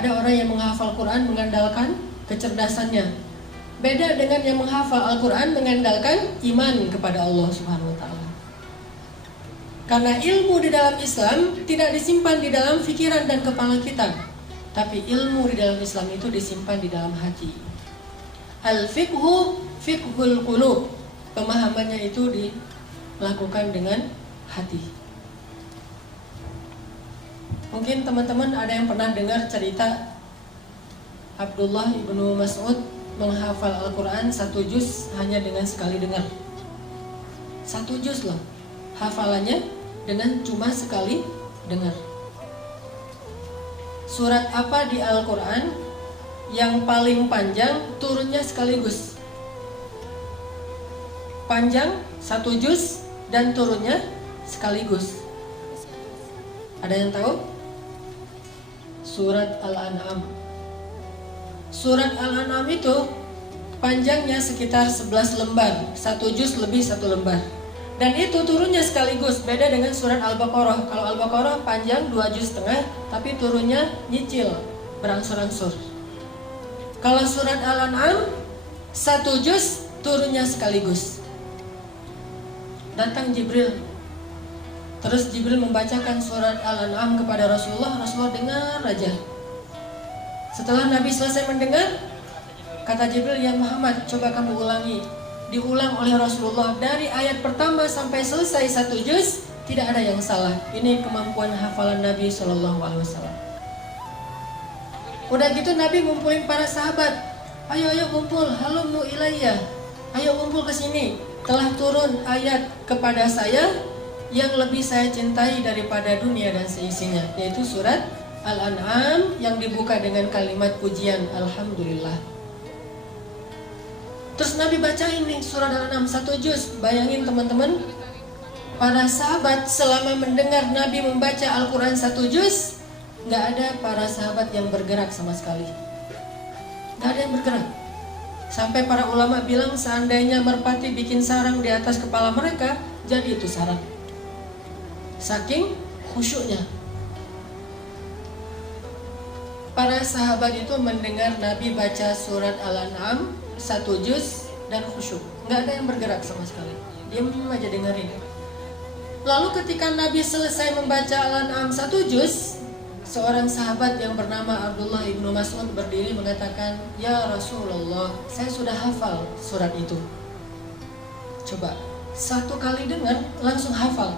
Ada orang yang menghafal Quran mengandalkan kecerdasannya. Beda dengan yang menghafal Al-Quran mengandalkan iman kepada Allah Subhanahu wa Ta'ala. Karena ilmu di dalam Islam tidak disimpan di dalam pikiran dan kepala kita, tapi ilmu di dalam Islam itu disimpan di dalam hati. Al-fiqhu fiqhul qulub. Pemahamannya itu dilakukan dengan hati. Mungkin teman-teman ada yang pernah dengar cerita Abdullah ibnu Mas'ud menghafal Al-Quran 1 juz hanya dengan sekali dengar. 1 juz loh hafalannya dengan cuma sekali dengar. Surat apa di Al-Quran yang paling panjang turunnya sekaligus? Panjang 1 juz dan turunnya sekaligus. Ada yang tahu? Surat Al-An'am. Surat Al-An'am itu panjangnya sekitar 11 lembar, 1 juz lebih 1 lembar. Dan itu turunnya sekaligus, beda dengan surat Al-Baqarah. Kalau Al-Baqarah panjang 2 juz setengah, tapi turunnya nyicil, berangsur-angsur. Kalau surat Al-An'am 1 juz turunnya sekaligus. Datang Jibril, terus Jibril membacakan surat Al-An'am kepada Rasulullah. Rasulullah dengar aja. Setelah Nabi selesai mendengar, kata Jibril, ya Muhammad, coba kamu ulangi. Diulang oleh Rasulullah dari ayat pertama sampai selesai 1 juz, tidak ada yang salah. Ini kemampuan hafalan Nabi SAW. Udah gitu Nabi ngumpulin para sahabat. Ayo kumpul, halumu ilayya. Ayo kumpul ke sini. Telah turun ayat kepada saya yang lebih saya cintai daripada dunia dan seisinya, yaitu surat Al-An'am yang dibuka dengan kalimat pujian Alhamdulillah. Terus Nabi baca ini surat Al-An'am 1 juz. Bayangin teman-teman, para sahabat selama mendengar Nabi membaca Al-Quran 1 juz, gak ada para sahabat yang bergerak sama sekali. Gak ada yang bergerak. Sampai para ulama bilang seandainya merpati bikin sarang di atas kepala mereka, jadi itu sarang. Saking khusyuknya. Para sahabat itu mendengar Nabi baca surat Al-An'am 1 juz dan khusyuk. Nggak ada yang bergerak sama sekali. Diam aja dengerin. Lalu ketika Nabi selesai membaca Al-An'am 1 juz, seorang sahabat yang bernama Abdullah ibnu Mas'ud berdiri mengatakan, ya Rasulullah, saya sudah hafal surat itu. Coba, 1 kali dengar langsung hafal.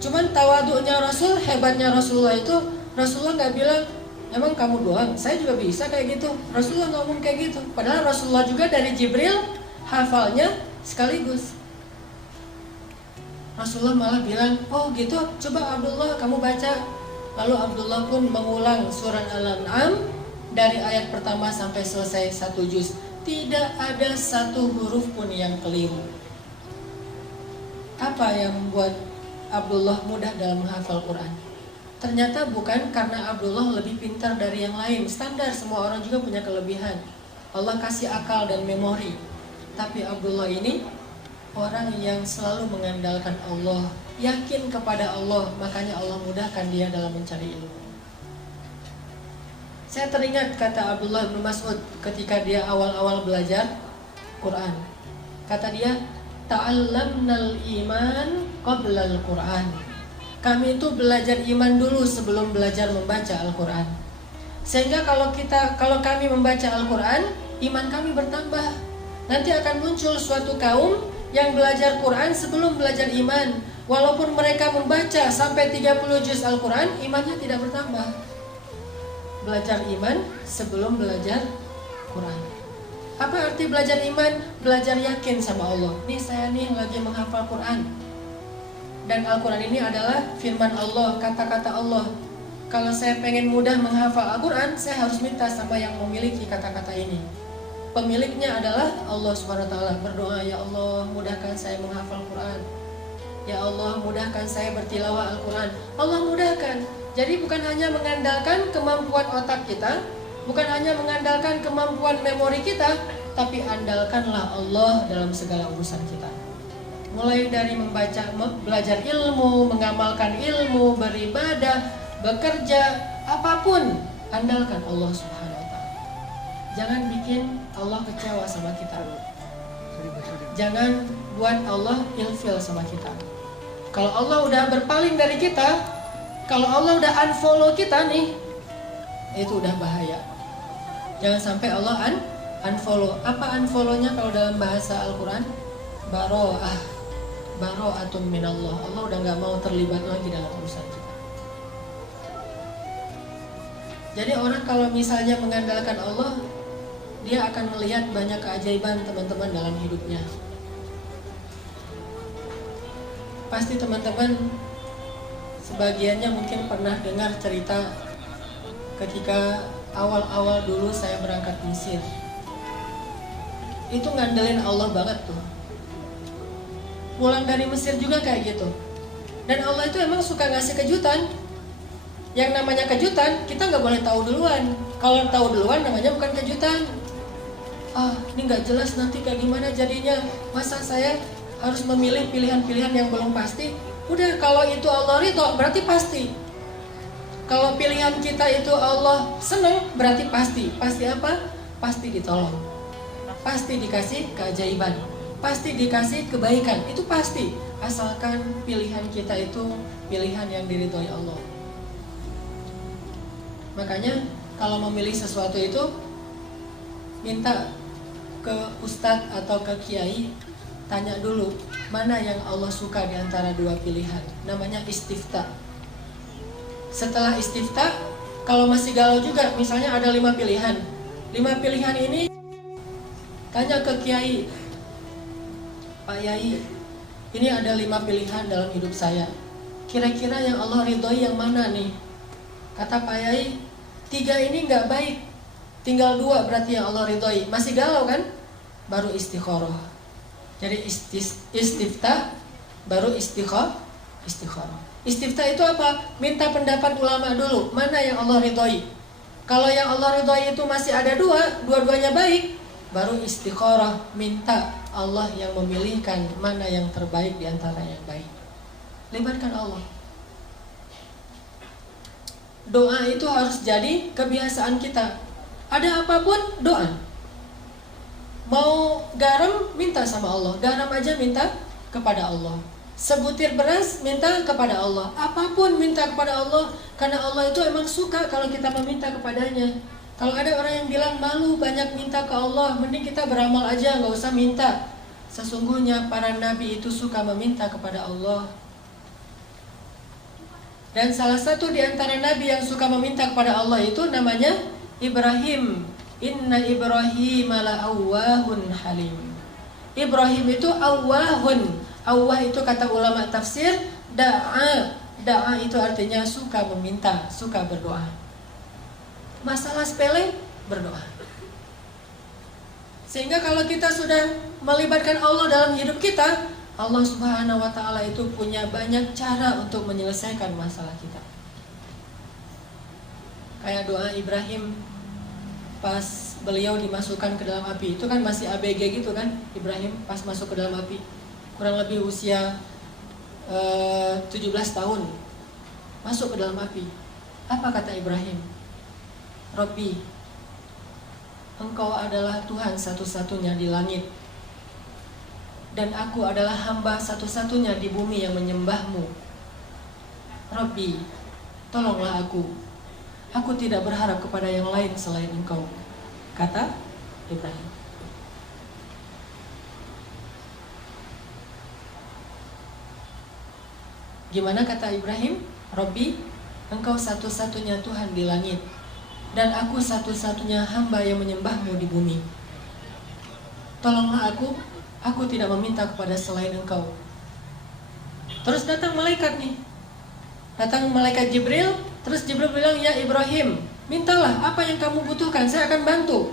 Cuman tawaduknya Rasul, hebatnya Rasulullah itu, Rasulullah nggak bilang, emang kamu doang? Saya juga bisa kayak gitu. Rasulullah ngomong kayak gitu. Padahal Rasulullah juga dari Jibril hafalnya sekaligus. Rasulullah malah bilang, oh gitu, coba Abdullah kamu baca. Lalu Abdullah pun mengulang surat Al-An'am dari ayat pertama sampai selesai 1 juz. Tidak ada 1 huruf pun yang keliru. Apa yang membuat Abdullah mudah dalam menghafal Quran? Ternyata bukan karena Abdullah lebih pintar dari yang lain. Standar, semua orang juga punya kelebihan. Allah kasih akal dan memori. Tapi Abdullah ini orang yang selalu mengandalkan Allah, yakin kepada Allah, makanya Allah mudahkan dia dalam mencari ilmu. Saya teringat kata Abdullah bin Mas'ud ketika dia awal-awal belajar Quran. Kata dia, ta'allamnal iman qablal Quran. Kami itu belajar iman dulu sebelum belajar membaca Al-Quran. Sehingga kalau kami membaca Al-Quran, iman kami bertambah. Nanti akan muncul suatu kaum yang belajar Quran sebelum belajar iman. Walaupun mereka membaca sampai 30 juz Al-Quran, imannya tidak bertambah. Belajar iman sebelum belajar Quran. Apa arti belajar iman? Belajar yakin sama Allah. Nih saya nih lagi menghafal Quran. Dan Al-Quran ini adalah firman Allah, kata-kata Allah. Kalau saya pengen mudah menghafal Al-Quran, saya harus minta sama yang memiliki kata-kata ini. Pemiliknya adalah Allah SWT. Berdoa, ya Allah mudahkan saya menghafal Quran. Ya Allah mudahkan saya bertilawah Al-Quran. Allah mudahkan. Jadi bukan hanya mengandalkan kemampuan otak kita, bukan hanya mengandalkan kemampuan memori kita, tapi andalkanlah Allah dalam segala urusan kita. Mulai dari membaca, belajar ilmu, mengamalkan ilmu, beribadah, bekerja, apapun andalkan Allah Subhanahu wa taala. Jangan bikin Allah kecewa sama kita. Jangan buat Allah ilfil sama kita. Kalau Allah udah berpaling dari kita, kalau Allah udah unfollow kita nih, itu udah bahaya. Jangan sampai Allah unfollow. Apa unfollow-nya kalau dalam bahasa Al-Quran? Baro'atun minallah. Allah udah gak mau terlibat lagi dalam urusan kita. Jadi orang kalau misalnya mengandalkan Allah, dia akan melihat banyak keajaiban teman-teman dalam hidupnya. Pasti teman-teman sebagiannya mungkin pernah dengar cerita ketika awal-awal dulu saya berangkat Mesir. Itu ngandelin Allah banget tuh. Pulang dari Mesir juga kayak gitu. Dan Allah itu emang suka ngasih kejutan. Yang namanya kejutan, kita nggak boleh tahu duluan. Kalau tahu duluan namanya bukan kejutan. Ini nggak jelas nanti kayak gimana jadinya. Masa saya harus memilih pilihan-pilihan yang belum pasti? Udah, kalau itu Allah ridho, berarti pasti. Kalau pilihan kita itu Allah seneng, berarti pasti. Pasti apa? Pasti ditolong. Pasti dikasih keajaiban. Pasti dikasih kebaikan. Itu pasti. Asalkan pilihan kita itu pilihan yang diridhoi Allah. Makanya kalau memilih sesuatu itu, minta ke ustadz atau ke kiai, tanya dulu mana yang Allah suka di antara dua pilihan. Namanya istifta. Setelah istifta, kalau masih galau juga, misalnya ada 5 pilihan. 5 pilihan ini tanya ke kiai, Pak Yai, ini ada 5 pilihan dalam hidup saya. Kira-kira yang Allah ridhoi yang mana nih? Kata Pak Yai, 3 ini nggak baik, tinggal 2 berarti yang Allah ridhoi. Masih galau kan? Baru istikharah. Jadi istiftah, baru istikharah. Istifta itu apa? Minta pendapat ulama dulu, mana yang Allah ridhoi. Kalau yang Allah ridhoi itu masih ada 2, dua-duanya baik, baru istikharah, minta Allah yang memilihkan mana yang terbaik di antara yang baik. Libatkan Allah. Doa itu harus jadi kebiasaan kita. Ada apapun, doa. Mau garam, minta sama Allah. Garam aja minta kepada Allah. Sebutir beras, minta kepada Allah. Apapun minta kepada Allah. Karena Allah itu emang suka kalau kita meminta kepadanya. Kalau ada orang yang bilang malu banyak minta ke Allah, mending kita beramal aja, gak usah minta. Sesungguhnya para nabi itu suka meminta kepada Allah. Dan salah satu di antara nabi yang suka meminta kepada Allah itu namanya Ibrahim. Inna Ibrahim la'awwahun halim. Ibrahim itu awwahun. Awwah itu kata ulama tafsir, da'a. Da'a itu artinya suka meminta, suka berdoa. Masalah sepele, berdoa. Sehingga kalau kita sudah melibatkan Allah dalam hidup kita, Allah Subhanahu wa ta'ala itu punya banyak cara untuk menyelesaikan masalah kita. Kayak doa Ibrahim pas beliau dimasukkan ke dalam api. Itu kan masih ABG gitu kan, Ibrahim pas masuk ke dalam api. Kurang lebih usia 17 tahun. Masuk ke dalam api. Apa kata Ibrahim? Robbi, Engkau adalah Tuhan satu-satunya di langit. Dan aku adalah hamba satu-satunya di bumi yang menyembahmu. Rabbi, tolonglah aku. Aku tidak berharap kepada yang lain selain Engkau, kata Ibrahim. Gimana kata Ibrahim? Rabbi, Engkau satu-satunya Tuhan di langit. Dan aku satu-satunya hamba yang menyembahmu di bumi. Tolonglah aku tidak meminta kepada selain Engkau. Terus datang malaikat nih. Datang malaikat Jibril. Terus Jibril bilang, ya Ibrahim, mintalah apa yang kamu butuhkan, saya akan bantu.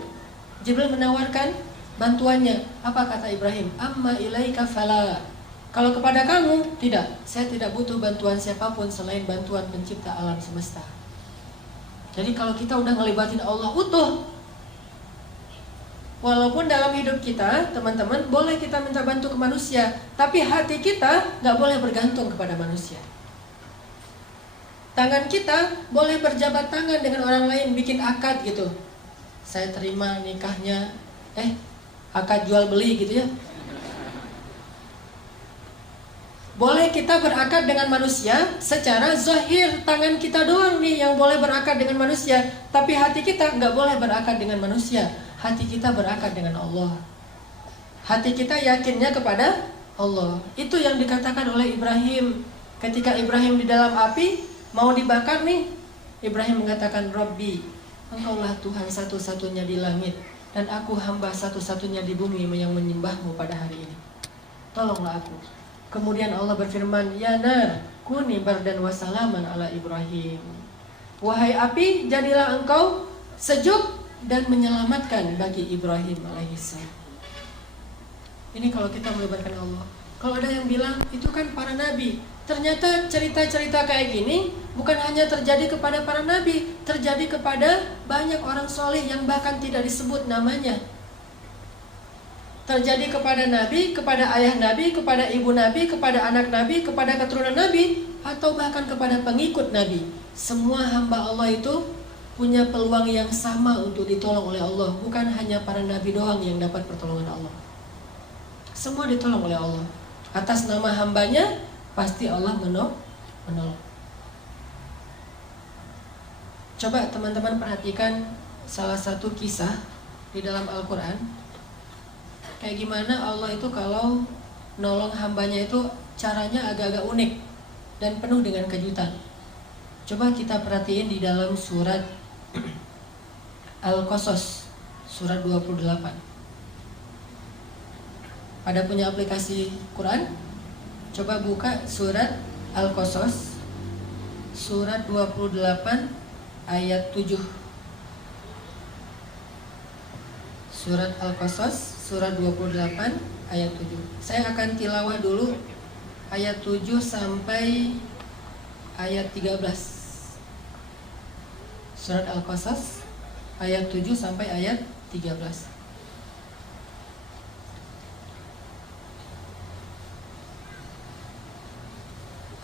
Jibril menawarkan bantuannya. Apa kata Ibrahim? Amma ilaika fala. Kalau kepada kamu, tidak. Saya tidak butuh bantuan siapapun selain bantuan pencipta alam semesta. Jadi kalau kita udah ngelibatin Allah utuh, walaupun dalam hidup kita, teman-teman, boleh kita minta bantu ke manusia, tapi hati kita gak boleh bergantung kepada manusia. Tangan kita boleh berjabat tangan dengan orang lain, bikin akad gitu. Saya terima nikahnya, akad jual beli gitu ya. Boleh kita berakad dengan manusia secara zahir, tangan kita doang nih yang boleh berakad dengan manusia. Tapi hati kita nggak boleh berakad dengan manusia. Hati kita berakad dengan Allah. Hati kita yakinnya kepada Allah. Itu yang dikatakan oleh Ibrahim. Ketika Ibrahim di dalam api mau dibakar nih, Ibrahim mengatakan, Rabbi, Engkaulah Tuhan satu-satunya di langit, dan aku hamba satu-satunya di bumi yang menyembahmu pada hari ini. Tolonglah aku. Kemudian Allah berfirman, Ya nar, kuni bardan wa salaman ala Ibrahim. Wahai api, jadilah engkau sejuk dan menyelamatkan bagi Ibrahim alaihissalam. Ini kalau kita melibatkan Allah. Kalau ada yang bilang, itu kan para nabi. Ternyata cerita-cerita kayak gini bukan hanya terjadi kepada para nabi, terjadi kepada banyak orang soleh yang bahkan tidak disebut namanya. Terjadi kepada nabi, kepada ayah nabi, kepada ibu nabi, kepada anak nabi, kepada keturunan nabi, atau bahkan kepada pengikut nabi. Semua hamba Allah itu punya peluang yang sama untuk ditolong oleh Allah. Bukan hanya para nabi doang yang dapat pertolongan Allah. Semua ditolong oleh Allah. Atas nama hambanya pasti Allah menolong. Coba teman-teman perhatikan salah satu kisah di dalam Al-Quran. Kayak gimana Allah itu kalau nolong hambanya itu caranya agak-agak unik dan penuh dengan kejutan. Coba kita perhatiin di dalam surat Al-Qasas, surat 28. Ada punya aplikasi Quran? Coba buka surat Al-Qasas, surat 28 ayat 7. Surat Al-Qasas, surat 28 ayat 7. Saya akan tilawah dulu ayat 7 sampai ayat 13. Surat Al-Qasas ayat 7 sampai ayat 13.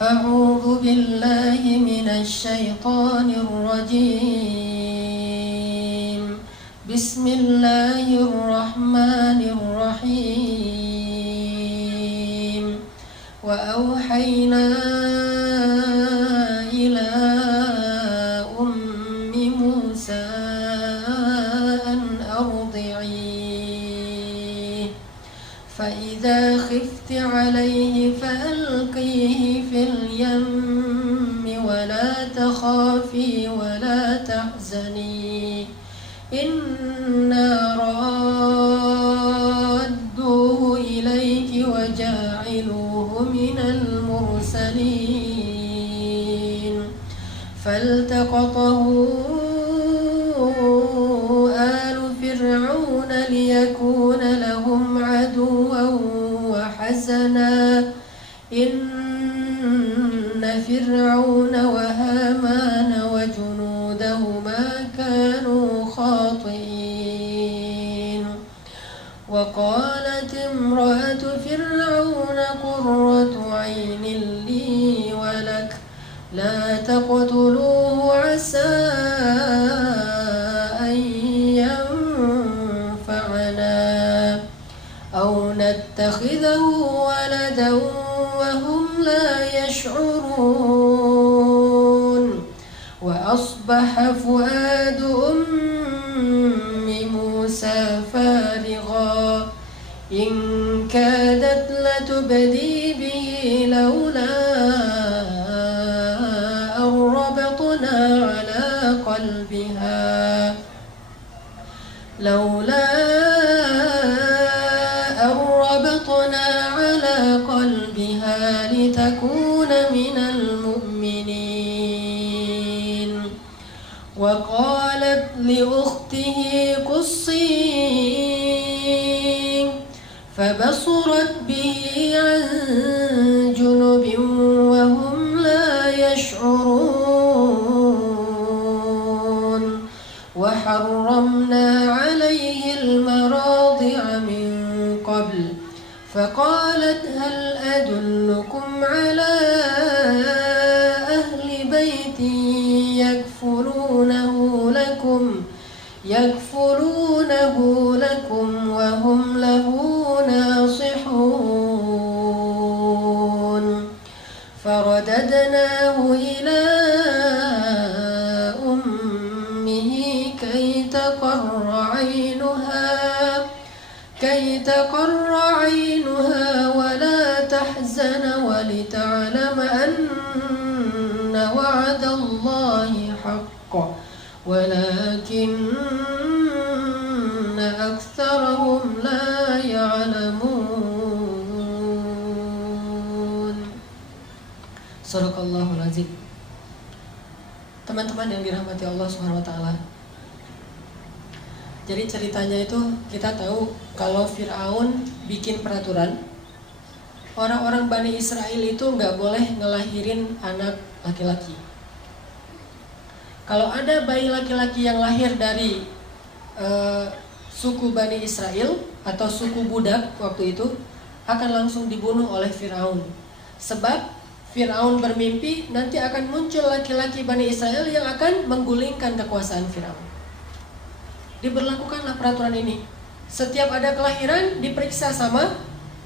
A'udzu billahi minasy syaithanir rajim. Bismillahirrahmanirrahim. Wa auhayna ila ummi Musa an ardi'i fa idza khifti 'alayhi fa'alqihi fil yammi wa la takhafi wa la tahzani inna radduhu ilayki wa ja'iluhu minal mursalin faltaqatahu alu fir'auna liyakuna lahum aduwwan wa hazana inna fir'auna wa hamana wa junudahuma kanu khati'in wa qalat imra'atu fir'auna qurratu 'aynin li wa lak la taqtuluhu 'asa an yanfa'ana aw nattakhidahu waladan wa hum la yash'urun wa asbaha fuadu ummi Musa farigha in kadat latubdi bihi laula arrabatna ala qalbiha laula arrabatna ala qalbiha litakuna minal mu'minin wa qalat li ukhtihi qussi fabasurat bihi an junubin wa hum la yash'urun wa harramna alayhi al-maradi'a min qabl فقالت هل أدلكم على أهل بيت yakfurunahu lakum wa hum lahu nasihun faradadnahu ila ummihi kay taqarra 'ainuha wa la tahzana wa lita'lama anna wa'dallahi haqqun walakinna aktsarahum la ya'lamun. Shadaqallahul azim. Teman-teman yang dirahmati Allah Subhanahu wa taala. Jadi ceritanya itu kita tahu kalau Fir'aun bikin peraturan, orang-orang Bani Israel itu nggak boleh ngelahirin anak laki-laki. Kalau ada bayi laki-laki yang lahir dari suku Bani Israel atau suku budak waktu itu, akan langsung dibunuh oleh Fir'aun. Sebab Fir'aun bermimpi nanti akan muncul laki-laki Bani Israel yang akan menggulingkan kekuasaan Fir'aun. Diberlakukanlah peraturan ini. Setiap ada kelahiran diperiksa sama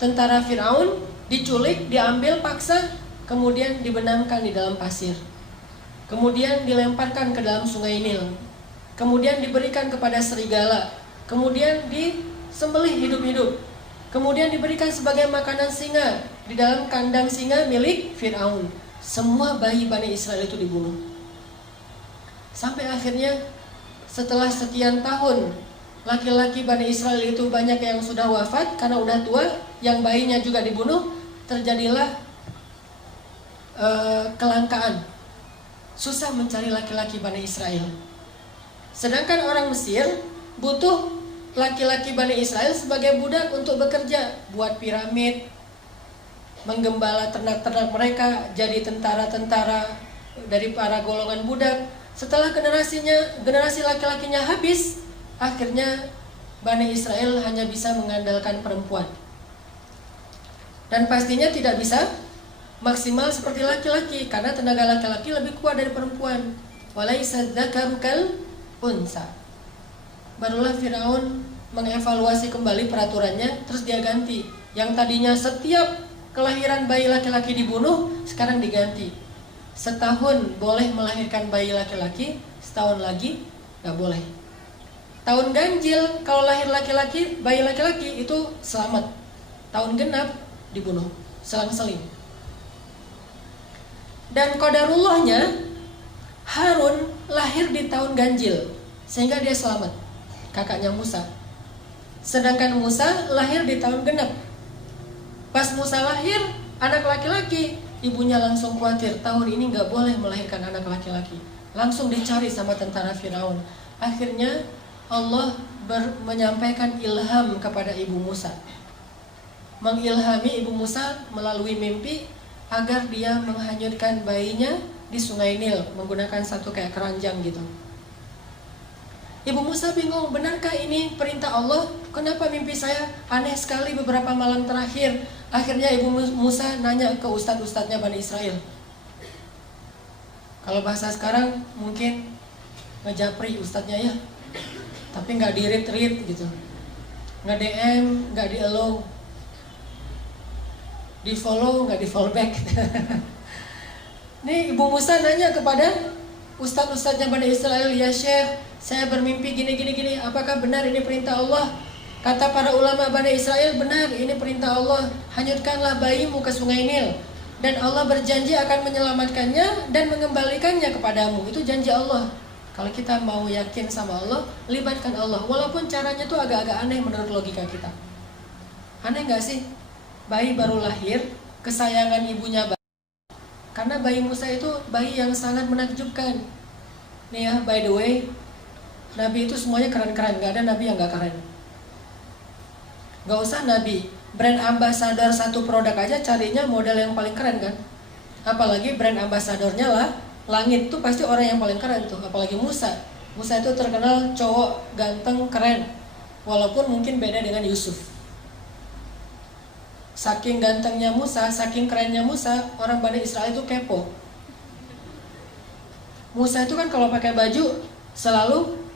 tentara Fir'aun, diculik, diambil paksa, kemudian dibenamkan di dalam pasir. Kemudian dilemparkan ke dalam sungai Nil. Kemudian diberikan kepada serigala. Kemudian disembelih hidup-hidup. Kemudian diberikan sebagai makanan singa di dalam kandang singa milik Fir'aun. Semua bayi Bani Israel itu dibunuh. Sampai akhirnya setelah sekian tahun, laki-laki Bani Israel itu banyak yang sudah wafat karena udah tua, yang bayinya juga dibunuh, terjadilah kelangkaan. Susah mencari laki-laki Bani Israel. Sedangkan orang Mesir butuh laki-laki Bani Israel sebagai budak untuk bekerja, buat piramid, menggembala ternak-ternak mereka, jadi tentara-tentara dari para golongan budak. Setelah generasi laki-lakinya habis, akhirnya Bani Israel hanya bisa mengandalkan perempuan. Dan pastinya tidak bisa maksimal seperti laki-laki, karena tenaga laki-laki lebih kuat dari perempuan. Walaisa dzakaru kal unsa. Barulah Firaun mengevaluasi kembali peraturannya, terus dia ganti. Yang tadinya setiap kelahiran bayi laki-laki dibunuh, sekarang diganti. Setahun boleh melahirkan bayi laki-laki, setahun lagi nggak boleh. Tahun ganjil kalau lahir laki-laki, bayi laki-laki itu selamat. Tahun genap dibunuh, selang-seling. Dan qadarullahnya, Harun lahir di tahun ganjil, sehingga dia selamat, kakaknya Musa. Sedangkan Musa lahir di tahun genap. Pas Musa lahir, anak laki-laki, ibunya langsung khawatir, tahun ini nggak boleh melahirkan anak laki-laki. Langsung dicari sama tentara Firaun. Akhirnya Allah menyampaikan ilham kepada ibu Musa, mengilhami ibu Musa melalui mimpi agar dia menghanyutkan bayinya di sungai Nil menggunakan satu kayak keranjang gitu. Ibu Musa bingung, benarkah ini perintah Allah? Kenapa mimpi saya aneh sekali beberapa malam terakhir? Akhirnya ibu Musa nanya ke ustadz-ustadznya Bani Israel. Kalau bahasa sekarang mungkin ngejapri ustadznya ya, tapi nggak di-read gitu, nggak DM, nggak di-allow, di-follow, nggak di-follow back. Nih ibu Musa nanya kepada ustadz-ustadznya Bani Israel, ya Syekh, saya bermimpi gini, apakah benar ini perintah Allah? Kata para ulama Bani Israel, benar, ini perintah Allah. Hanyutkanlah bayimu ke sungai Nil, dan Allah berjanji akan menyelamatkannya dan mengembalikannya kepadamu. Itu janji Allah. Kalau kita mau yakin sama Allah, libatkan Allah. Walaupun caranya tuh agak-agak aneh menurut logika kita. Aneh gak sih? Bayi baru lahir, kesayangan ibunya bayi. Karena bayi Musa itu bayi yang sangat menakjubkan. Nih ya, by the way, Nabi itu semuanya keren-keren, gak ada Nabi yang gak keren. Gak usah Nabi, brand ambassador satu produk aja carinya model yang paling keren kan. Apalagi brand ambasadornya lah, langit tuh pasti orang yang paling keren tuh. Apalagi Musa. Musa itu terkenal cowok ganteng, keren. Walaupun mungkin beda dengan Yusuf. Saking gantengnya Musa, saking kerennya Musa, orang Bani Israel itu kepo. Musa itu kan kalau pakai baju selalu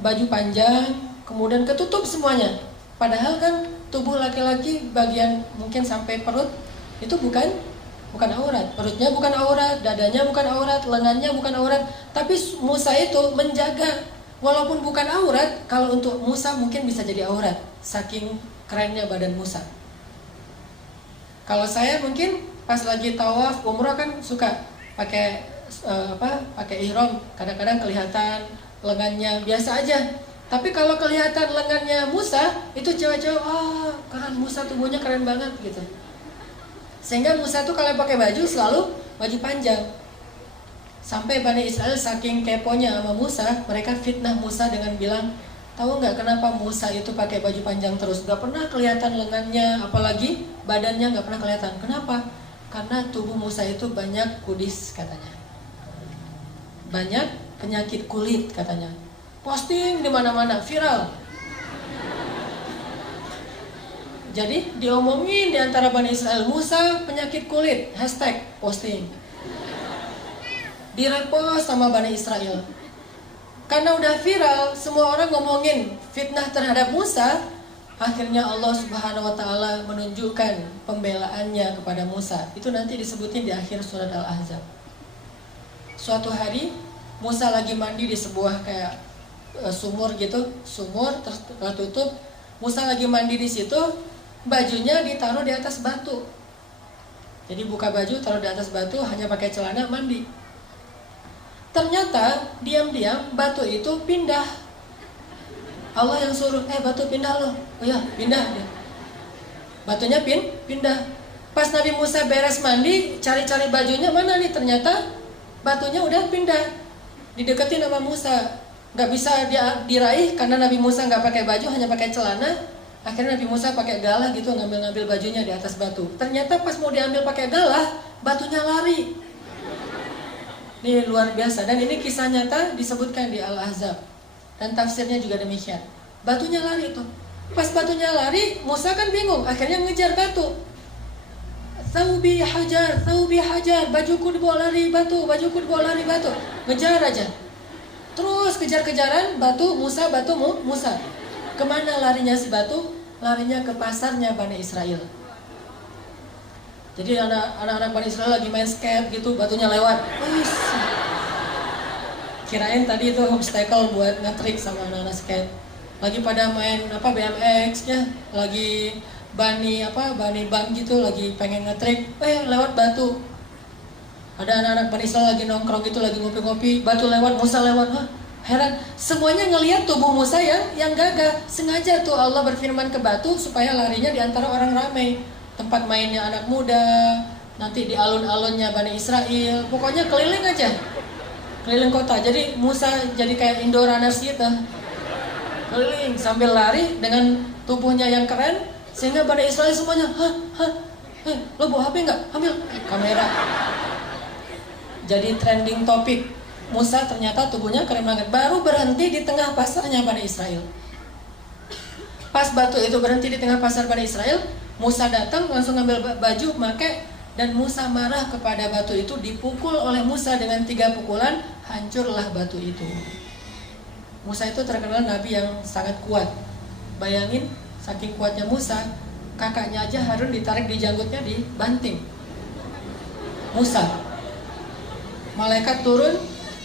baju panjang, kemudian ketutup semuanya. Padahal kan tubuh laki-laki bagian mungkin sampai perut itu bukan aurat, perutnya bukan aurat, dadanya bukan aurat, lengannya bukan aurat. Tapi Musa itu menjaga, walaupun bukan aurat, kalau untuk Musa mungkin bisa jadi aurat, saking kerennya badan Musa. Kalau saya mungkin pas lagi tawaf umrah kan suka pakai pakai ihram, kadang-kadang kelihatan lengannya biasa aja. Tapi kalau kelihatan lengannya Musa, itu cewek-cewek, keren Musa, tubuhnya keren banget gitu. Sehingga Musa tuh kalau pakai baju selalu baju panjang. Sampai Bani Israel saking keponya sama Musa, mereka fitnah Musa dengan bilang, tahu nggak kenapa Musa itu pakai baju panjang terus? Gak pernah kelihatan lengannya, apalagi badannya gak pernah kelihatan. Kenapa? Karena tubuh Musa itu banyak kudis katanya. Banyak penyakit kulit katanya. Posting di mana-mana, viral. Jadi diomongin di antara Bani Israel, Musa penyakit kulit, hashtag posting. Direpost sama Bani Israel. Karena udah viral, semua orang ngomongin fitnah terhadap Musa, akhirnya Allah Subhanahu wa taala menunjukkan pembelaannya kepada Musa. Itu nanti disebutin di akhir surat Al-Ahzab. Suatu hari Musa lagi mandi di sebuah kayak sumur gitu, sumur tertutup. Musa lagi mandi di situ, bajunya ditaruh di atas batu. Jadi buka baju, taruh di atas batu, hanya pakai celana mandi. Ternyata diam-diam batu itu pindah. Allah yang suruh, batu pindah loh. Oh ya, pindah dia. Batunya pindah. Pas Nabi Musa beres mandi, cari-cari bajunya mana nih? Ternyata batunya udah pindah. Dideketin sama Musa. Gak bisa diraih karena Nabi Musa gak pakai baju, hanya pakai celana. Akhirnya Nabi Musa pakai galah gitu, ngambil-ngambil bajunya di atas batu. Ternyata pas mau diambil pakai galah, batunya lari. Ini luar biasa, dan ini kisah nyata disebutkan di Al-Ahzab, dan tafsirnya juga demikian. Batunya lari tuh. Pas batunya lari, Musa kan bingung, akhirnya ngejar batu. Thawbi hajar, bajuku dibawa lari batu, ngejar aja. Terus kejar-kejaran, batu Musa. Kemana larinya si batu? Larinya ke pasarnya Bani Israel. Jadi anak-anak Bani Israel lagi main skate gitu, batunya lewat. Kirain tadi itu obstacle buat nge-trick sama anak-anak skate. Lagi pada main BMX-nya, lagi bani ban gitu, lagi pengen nge-trick, lewat batu. Ada anak-anak Bani Israel lagi nongkrong gitu, lagi ngopi-ngopi, batu lewat, Musa lewat. Heran, semuanya ngelihat tubuh Musa yang gagah. Sengaja tuh Allah berfirman ke batu supaya larinya di antara orang ramai. Tempat mainnya anak muda, nanti di alun-alunnya Bani Israel, pokoknya keliling aja, keliling kota. Jadi Musa jadi kayak Indorunners gitu, keliling sambil lari dengan tubuhnya yang keren, sehingga Bani Israel semuanya, lo bawa HP nggak? Ambil kamera. Jadi trending topik, Musa ternyata tubuhnya keren banget. Baru berhenti di tengah pasarnya Bani Israel. Pas batu itu berhenti di tengah pasar Bani Israel, Musa datang langsung ngambil baju, pakai, dan Musa marah kepada batu itu, dipukul oleh Musa dengan 3 pukulan, hancurlah batu itu. Musa itu terkenal nabi yang sangat kuat. Bayangin, saking kuatnya Musa, kakaknya aja Harun ditarik di janggutnya, dibanting. Musa. Malaikat turun,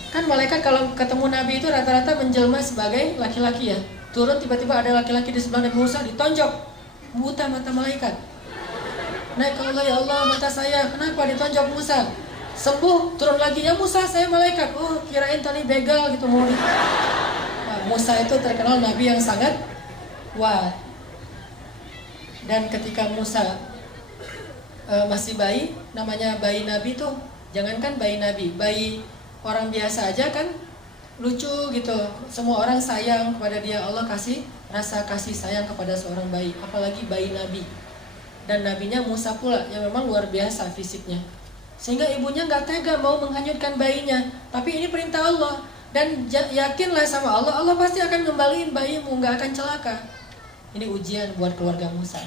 kan malaikat kalau ketemu nabi itu rata-rata menjelma sebagai laki-laki ya. Turun tiba-tiba ada laki-laki di sebelah Nabi Musa, ditonjok. Buta mata malaikat. Naik ke Allah, ya Allah mata saya, kenapa ditonjok Musa? Sembuh, turun lagi, ya Musa saya malaikat. Oh kirain tadi begal gitu mau. Musa itu terkenal nabi yang sangat kuat. Dan ketika Musa masih bayi, namanya bayi nabi tuh, jangankan bayi nabi, bayi orang biasa aja kan lucu gitu, semua orang sayang kepada dia. Allah kasih rasa kasih sayang kepada seorang bayi, apalagi bayi nabi. Dan nabinya Musa pula yang memang luar biasa fisiknya, sehingga ibunya nggak tega mau menghanyutkan bayinya. Tapi ini perintah Allah, dan yakinlah sama Allah, Allah pasti akan ngembaliin bayimu, nggak akan celaka. Ini ujian buat keluarga Musa.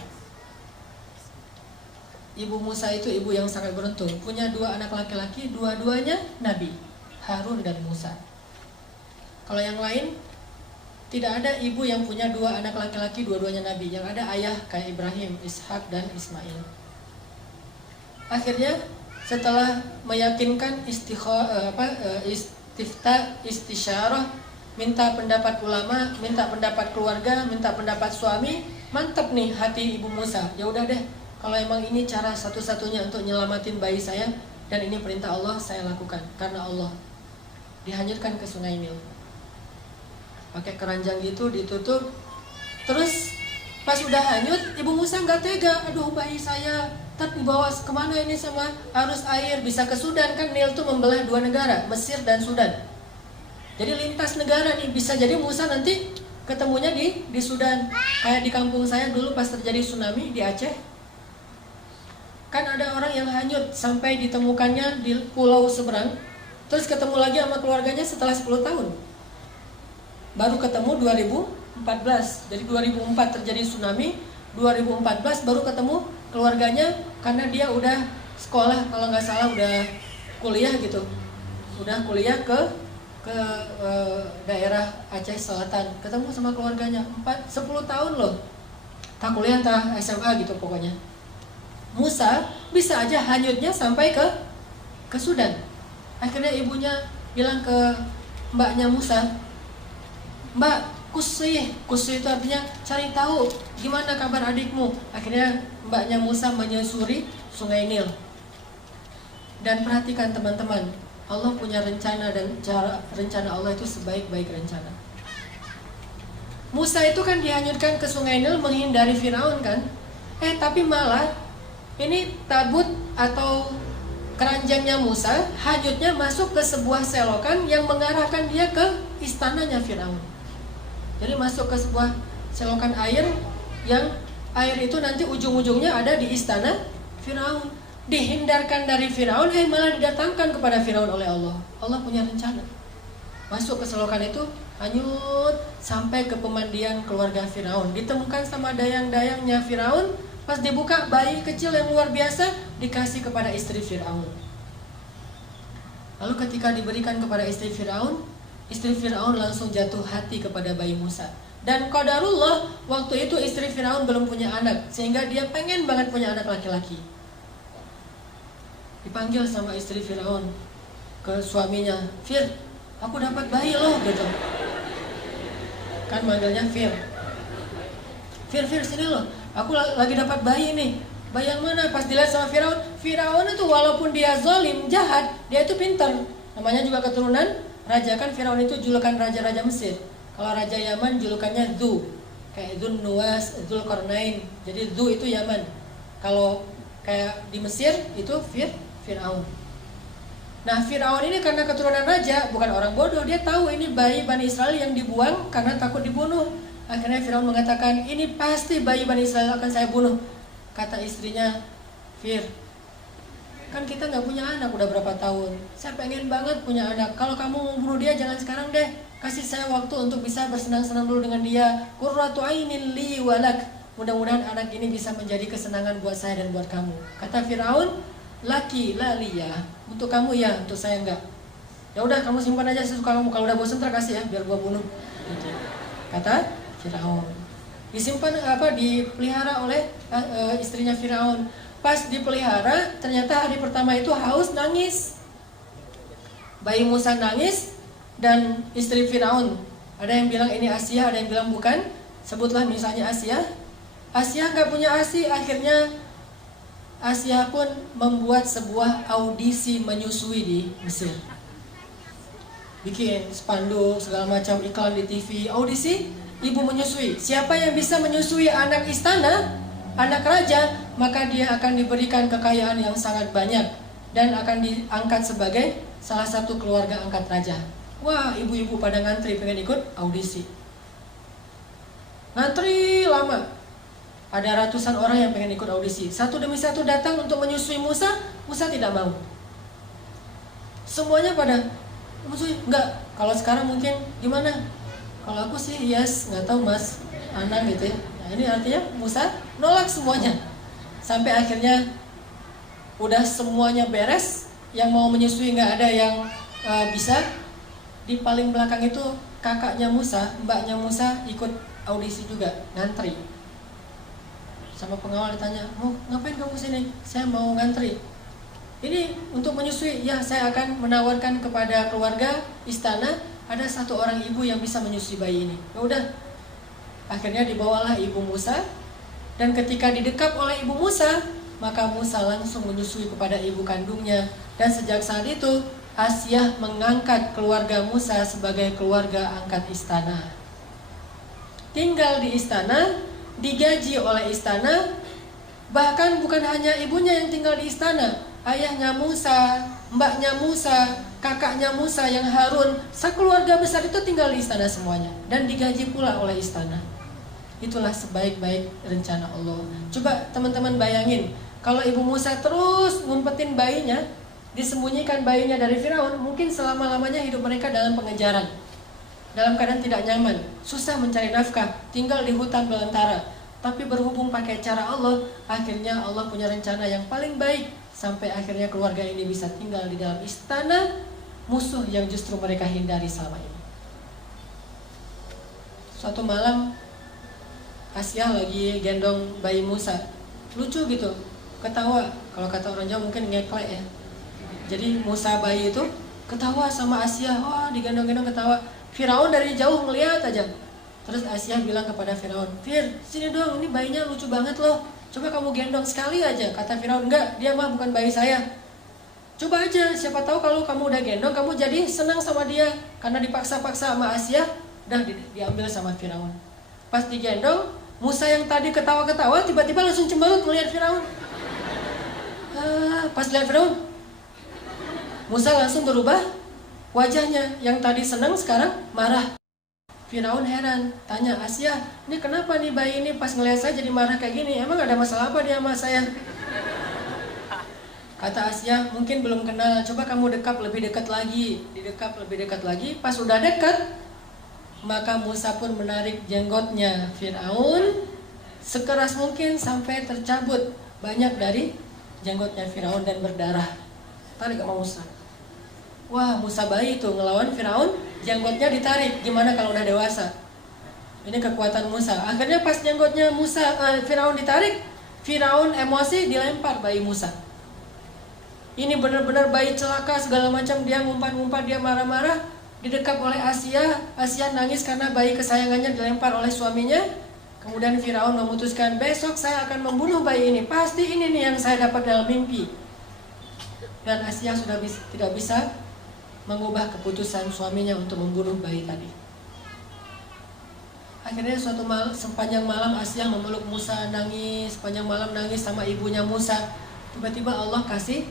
Ibu Musa itu ibu yang sangat beruntung, punya 2 anak laki-laki, dua-duanya nabi, Harun dan Musa. Kalau yang lain Tidak ada ibu yang punya 2 anak laki-laki dua-duanya nabi. Yang ada ayah kayak Ibrahim, Ishak dan Ismail. Akhirnya setelah meyakinkan istisyarah, minta pendapat ulama, minta pendapat keluarga, minta pendapat suami, mantap nih hati Ibu Musa. Ya udah deh, kalau emang ini cara satu-satunya untuk nyelamatin bayi saya dan ini perintah Allah, saya lakukan karena Allah. Dihanyutkan ke Sungai Nil. Pakai keranjang gitu ditutup. Terus pas udah hanyut, Ibu Musa nggak tega. Aduh, bayi saya dibawa kemana ini sama arus air, bisa ke Sudan kan? Nil tuh membelah 2 negara, Mesir dan Sudan. Jadi lintas negara nih, bisa jadi Musa nanti ketemunya di Sudan. Kayak di kampung saya dulu pas terjadi tsunami di Aceh, kan ada orang yang hanyut sampai ditemukannya di pulau seberang, terus ketemu lagi sama keluarganya setelah 10 tahun. Baru ketemu 2014. Jadi 2004 terjadi tsunami, 2014 baru ketemu keluarganya karena dia udah sekolah, kalau nggak salah udah kuliah gitu. Udah kuliah ke daerah Aceh Selatan, ketemu sama keluarganya 10 tahun loh. Tak kuliah, tak SMA gitu pokoknya. Musa bisa aja hanyutnya sampai ke Sudan. Akhirnya ibunya bilang ke mbaknya Musa, "Mbak, kusih itu artinya cari tahu gimana kabar adikmu." Akhirnya mbaknya Musa menyusuri Sungai Nil. Dan perhatikan teman-teman, Allah punya rencana dan rencana Allah itu sebaik-baik rencana. Musa itu kan dihanyutkan ke Sungai Nil menghindari Firaun kan? Tapi malah ini tabut atau keranjangnya Musa hanyutnya masuk ke sebuah selokan yang mengarahkan dia ke istananya Firaun. Jadi masuk ke sebuah selokan air yang air itu nanti ujung-ujungnya ada di istana Firaun. Dihindarkan dari Firaun, malah didatangkan kepada Firaun oleh Allah. Allah punya rencana. Masuk ke selokan itu, hanyut sampai ke pemandian keluarga Firaun. Ditemukan sama dayang-dayangnya Firaun. Pas dibuka, bayi kecil yang luar biasa dikasih kepada istri Firaun. Lalu ketika diberikan kepada istri Firaun langsung jatuh hati kepada bayi Musa. Dan qadarullah, waktu itu istri Firaun belum punya anak, sehingga dia pengen banget punya anak laki-laki. Dipanggil sama istri Firaun ke suaminya, "Fir, aku dapat bayi loh," gitu. Kan manggilnya Fir. Fir, sini loh, aku lagi dapat bayi nih. Bayi yang mana? Pas dilihat sama Firaun itu walaupun dia zalim, jahat, dia itu pintar. Namanya juga keturunan raja, kan Firaun itu julukan raja-raja Mesir. Kalau raja Yaman julukannya Dzu, kayak Dzun Nuwas, Dzulqarnain. Jadi Dzu itu Yaman. Kalau kayak di Mesir itu Firaun. Nah, Firaun ini karena keturunan raja, bukan orang bodoh, dia tahu ini bayi Bani Israel yang dibuang karena takut dibunuh. Akhirnya Firaun mengatakan, "Ini pasti bayi Bani Israel, akan saya bunuh." Kata istrinya, "Fir, kan kita nggak punya anak udah berapa tahun. Saya pengen banget punya anak. Kalau kamu mau bunuh dia, jangan sekarang deh. Kasih saya waktu untuk bisa bersenang-senang dulu dengan dia. Qurratu ainin li walak. Mudah-mudahan anak ini bisa menjadi kesenangan buat saya dan buat kamu." Kata Firaun, "Laki laliya, untuk kamu ya, untuk saya enggak. Ya udah, kamu simpan aja sesuka kamu. Kalau udah bosan terkasih ya, biar gua bunuh." Gitu. Kata Firaun. Disimpan dipelihara oleh istrinya Firaun. Pas dipelihara, ternyata hari pertama itu haus, nangis. Bayi Musa nangis dan istri Firaun. Ada yang bilang ini Asia, ada yang bilang bukan. Sebutlah misalnya Asia. Asia nggak punya ASI, akhirnya Asia pun membuat sebuah audisi menyusui di Mesir. Bikin spanduk, segala macam iklan di TV, audisi ibu menyusui. Siapa yang bisa menyusui anak istana, anak raja, maka dia akan diberikan kekayaan yang sangat banyak dan akan diangkat sebagai salah satu keluarga angkat raja. Wah, ibu-ibu pada ngantri pengen ikut audisi. Ngantri lama. Ada ratusan orang yang pengen ikut audisi. Satu demi satu datang untuk menyusui Musa. Musa tidak mau. Semuanya pada menyusui. Enggak. Kalau sekarang mungkin gimana? Kalau aku sih yes, nggak tahu mas, anak gitu ya. Nah, ini artinya Musa nolak semuanya. Sampai akhirnya udah semuanya beres. Yang mau menyusui nggak ada yang bisa. Di paling belakang itu kakaknya Musa, mbaknya Musa ikut audisi juga, ngantri. Sama pengawal ditanya, mau ngapain kamu sini? Saya mau ngantri. Ini untuk menyusui. Ya, saya akan menawarkan kepada keluarga istana, ada satu orang ibu yang bisa menyusui bayi ini. Ya udah. Akhirnya dibawalah ibu Musa, dan ketika didekap oleh ibu Musa, maka Musa langsung menyusui kepada ibu kandungnya. Dan sejak saat itu Asyah mengangkat keluarga Musa sebagai keluarga angkat istana. Tinggal di istana, digaji oleh istana. Bahkan bukan hanya ibunya yang tinggal di istana, ayahnya Musa, mbaknya Musa, kakaknya Musa yang Harun, sekeluarga besar itu tinggal di istana semuanya, dan digaji pula oleh istana. Itulah sebaik-baik rencana Allah. Coba teman-teman bayangin, kalau ibu Musa terus ngumpetin bayinya, disembunyikan bayinya dari Firaun, mungkin selama-lamanya hidup mereka dalam pengejaran, dalam keadaan tidak nyaman, susah mencari nafkah, tinggal di hutan belantara. Tapi berhubung pakai cara Allah, akhirnya Allah punya rencana yang paling baik, sampai akhirnya keluarga ini bisa tinggal di dalam istana musuh yang justru mereka hindari selama ini. Suatu malam Asyah lagi gendong bayi Musa, lucu gitu, ketawa. Kalau kata orang Jawa mungkin ngeklek ya. Jadi Musa bayi itu ketawa sama Asyah, wah digendong-gendong ketawa. Firaun dari jauh ngeliat aja. Terus Asyah bilang kepada Firaun, Fir, sini dong, ini bayinya lucu banget loh, coba kamu gendong sekali aja. Kata Firaun, enggak, dia mah bukan bayi saya. Coba aja, siapa tahu kalau kamu udah gendong, kamu jadi senang sama dia. Karena dipaksa-paksa sama Asyah, udah diambil sama Firaun. Pas digendong, Musa yang tadi ketawa-ketawa tiba-tiba langsung cemberut melihat Firaun. Pas lihat Firaun, Musa langsung berubah wajahnya, yang tadi senang sekarang marah. Firaun heran, tanya Asyah, ini kenapa nih bayi ini pas ngelihat saya jadi marah kayak gini? Emang ada masalah apa dia sama saya? Kata Asyah, mungkin belum kenal, coba kamu dekap lebih dekat lagi. Didekap lebih dekat lagi, pas udah dekat, maka Musa pun menarik jenggotnya Firaun sekeras mungkin sampai tercabut banyak dari jenggotnya Firaun dan berdarah. Tarik sama Musa. Wah, Musa bayi tuh ngelawan Firaun, jenggotnya ditarik. Gimana kalau udah dewasa? Ini kekuatan Musa. Akhirnya pas jenggotnya Firaun ditarik, Firaun emosi dilempar bayi Musa. Ini benar-benar bayi celaka segala macam, dia ngumpat-ngumpat, dia marah-marah, didekap oleh Asyah. Asyah nangis karena bayi kesayangannya dilempar oleh suaminya. Kemudian Firaun memutuskan, besok saya akan membunuh bayi ini. Pasti ini nih yang saya dapat dalam mimpi. Dan Asyah sudah tidak bisa mengubah keputusan suaminya untuk membunuh bayi tadi. Akhirnya suatu malam, sepanjang malam Asyah memeluk Musa, nangis, sepanjang malam nangis sama ibunya Musa. Tiba-tiba Allah kasih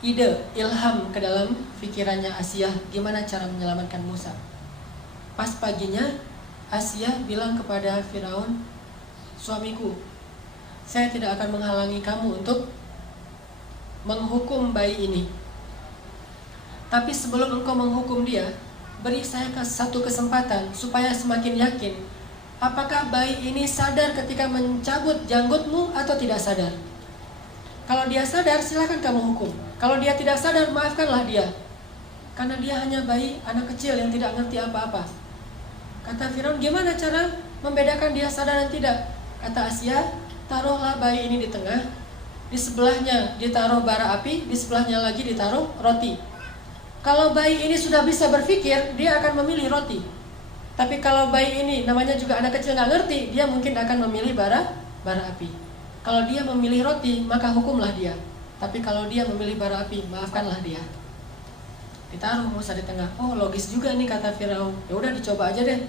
ide, ilham ke dalam pikirannya Asyah, gimana cara menyelamatkan Musa. Pas paginya Asyah bilang kepada Firaun, suamiku, saya tidak akan menghalangi kamu untuk menghukum bayi ini. Tapi sebelum engkau menghukum dia, beri saya satu kesempatan supaya semakin yakin, apakah bayi ini sadar ketika mencabut janggutmu atau tidak sadar. Kalau dia sadar, silakan kamu hukum. Kalau dia tidak sadar, maafkanlah dia. Karena dia hanya bayi, anak kecil yang tidak ngerti apa-apa. Kata Firaun, gimana cara membedakan dia sadar dan tidak? Kata Asyah, taruhlah bayi ini di tengah, di sebelahnya ditaruh bara api, di sebelahnya lagi ditaruh roti. Kalau bayi ini sudah bisa berpikir, dia akan memilih roti. Tapi kalau bayi ini namanya juga anak kecil nggak ngerti, dia mungkin akan memilih bara api. Kalau dia memilih roti, maka hukumlah dia. Tapi kalau dia memilih bara api, maafkanlah dia. Ditaruh Musa di tengah. Oh, logis juga nih kata Firaun. Ya udah dicoba aja deh.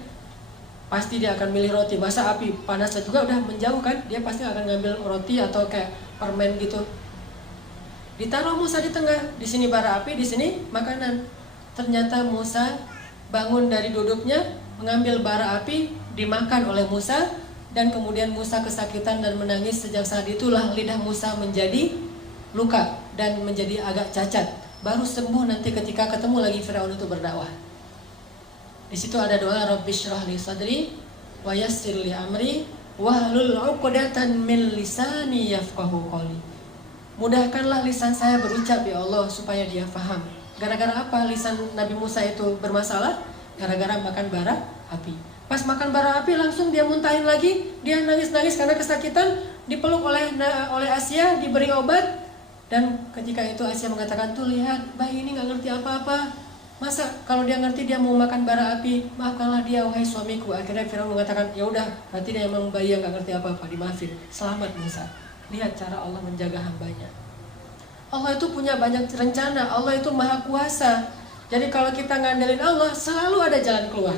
Pasti dia akan milih roti. Masa api panasnya juga udah menjauh kan? Dia pasti akan ngambil roti atau kayak permen gitu. Ditaruh Musa di tengah, di sini bara api, di sini makanan. Ternyata Musa bangun dari duduknya, mengambil bara api, dimakan oleh Musa, dan kemudian Musa kesakitan dan menangis. Sejak saat itulah lidah Musa menjadi luka dan menjadi agak cacat. Baru sembuh nanti ketika ketemu lagi Firaun itu berdakwah. Di situ ada doa, Rabbi shrah li sadri wa yassir li amri wahlul 'uqdatan min lisani yafqahu qawli. Mudahkanlah lisan saya berucap ya Allah supaya dia faham. Gara-gara apa lisan Nabi Musa itu bermasalah? gara-gara makan bara api. Pas makan bara api langsung dia muntahin lagi, dia nangis-nangis karena kesakitan, dipeluk oleh Asia, diberi obat. Dan ketika itu Asia mengatakan, tuh lihat bayi ini gak ngerti apa-apa, masa kalau dia ngerti dia mau makan bara api, maafkanlah dia wahai suamiku. Akhirnya Firaun mengatakan, ya udah, berarti dia emang bayi yang gak ngerti apa-apa, dimaafin, selamat Musa. Lihat cara Allah menjaga hambanya. Allah itu punya banyak rencana, Allah itu maha kuasa. Jadi kalau kita ngandelin Allah, selalu ada jalan keluar.